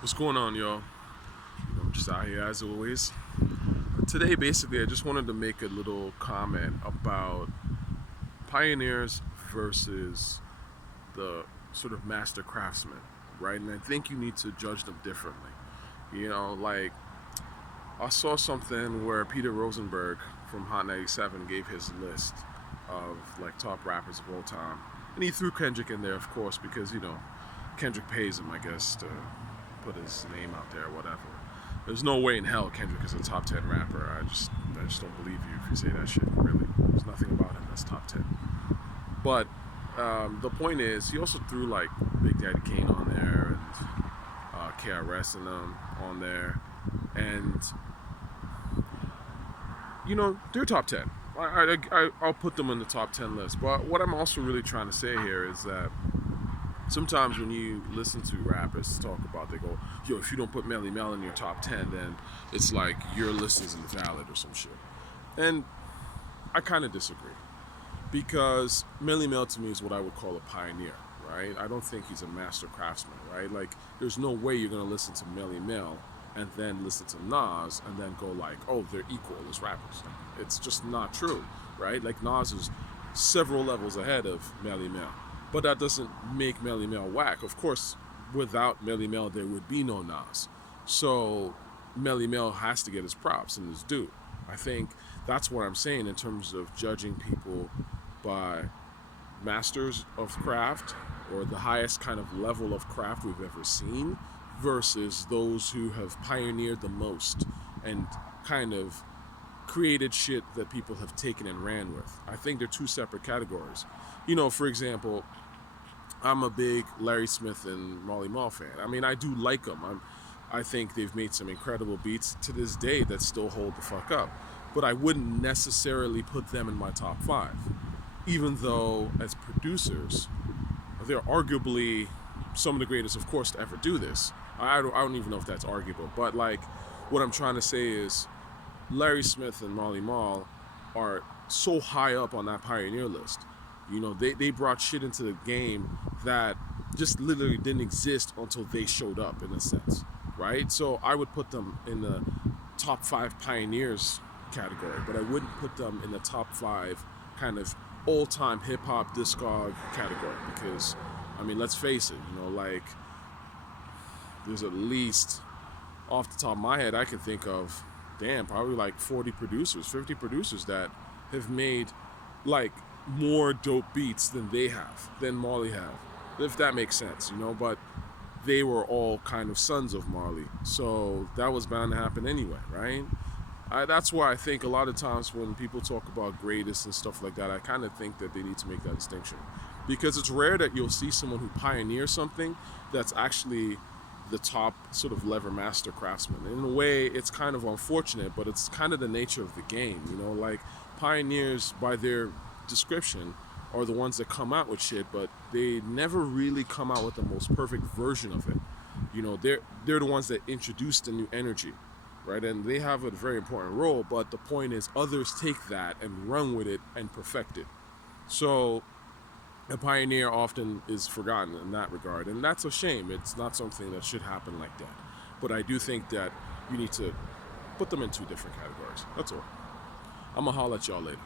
What's going on, y'all? I'm just out here as always. Today, basically, I just wanted to make a little comment about pioneers versus the sort of master craftsmen, right? And I think you need to judge them differently. Like I saw something where Peter Rosenberg from Hot 97 gave his list of like top rappers of all time, and he threw Kendrick in there, of course, because Kendrick pays him, I guess, to put his name out there or whatever. There's no way in hell Kendrick is a top 10 rapper. I just don't believe you if you say that shit. Really, there's nothing about him that's top 10. But the point is, he also threw like Big Daddy Kane on there and KRS and them on there, and they're top 10. I'll put them in the top 10 list. But what I'm also really trying to say here is that sometimes when you listen to rappers talk about, they go, yo, if you don't put Melle Mel in your top 10, then it's like your list isn't valid or some shit. And I kind of disagree, because Melle Mel to me is what I would call a pioneer, right? I don't think he's a master craftsman, right? Like, there's no way you're going to listen to Melle Mel and then listen to Nas and then go like, oh, they're equal as rappers. It's just not true, right? Like, Nas is several levels ahead of Melle Mel. But that doesn't make Melle Mel whack. Of course, without Melle Mel, there would be no Nas. So Melle Mel has to get his props and his due. I think that's what I'm saying in terms of judging people by masters of craft, or the highest kind of level of craft we've ever seen, versus those who have pioneered the most and kind of created shit that people have taken and ran with. I think they're two separate categories. For example, I'm a big Larry Smith and Melle Mel fan. I mean, I do like them. I think they've made some incredible beats to this day that still hold the fuck up. But I wouldn't necessarily put them in my top 5. Even though, as producers, they're arguably some of the greatest, of course, to ever do this. I don't even know if that's arguable. But, like, what I'm trying to say is Larry Smith and Melle Mel are so high up on that pioneer list. They brought shit into the game that just literally didn't exist until they showed up, in a sense, right? So I would put them in the top 5 pioneers category, but I wouldn't put them in the top 5 kind of all-time hip-hop discog category, because, I mean, let's face it, like, there's at least, off the top of my head, I can think of, probably like 40 producers, 50 producers that have made, like, more dope beats than Marley have, if that makes sense, but they were all kind of sons of Marley, so that was bound to happen anyway, right? That's why I think a lot of times when people talk about greatest and stuff like that, I kind of think that they need to make that distinction, because it's rare that you'll see someone who pioneers something that's actually the top sort of lever master craftsman. In a way, it's kind of unfortunate, but it's kind of the nature of the game, like, pioneers, by their description, are the ones that come out with shit, but they never really come out with the most perfect version of it. They're the ones that introduce the new energy, right? And they have a very important role, but the point is others take that and run with it and perfect it. So a pioneer often is forgotten in that regard, and that's a shame. It's not something that should happen like that. But I do think that you need to put them in 2 different categories. That's all. I'm gonna holler at y'all later.